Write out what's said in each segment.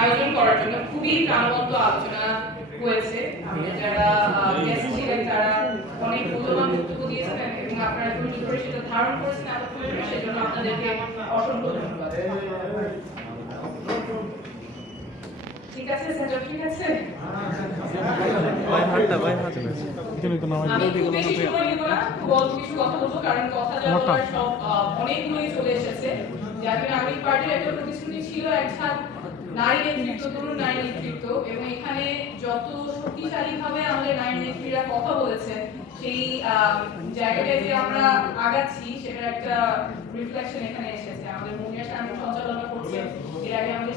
আয়োজন করার জন্য খুবই প্রাণবন্ত আলোচনা হয়েছে। তারা অনেক মূল্যবান দিয়েছেন এবং আপনারা সেটা ধারণ করেছেন সেজন্য আপনাদেরকে অসংখ্য ঠিক আছে, স্যার, ঠিক আছে? ভাই হাতটা ভাই হাত আমি খুব বেশি সময় নিব না খুব কিছু কথা বলব কারণ কথা যা সব অনেকগুলোই চলে এসেছে। জাতীয় নাগরিক পার্টির একটা প্রতিশ্রুতি ছিল একসাথ নারী নেতৃত্ব তরুণ নারী নেতৃত্ব এবং এখানে যত শক্তিশালী ভাবে আমাদের নারী নেত্রীরা কথা বলেছেন সেই আহ, জায়গাটায় যে আমরা আগাচ্ছি সেটার একটা রিফ্লেকশন এখানে এসেছে। আমাদের মুনিয়া সঞ্চালনা করছেন এর আগে আমাদের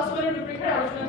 বলছে জুলাই সনদ বাস্তবায়নের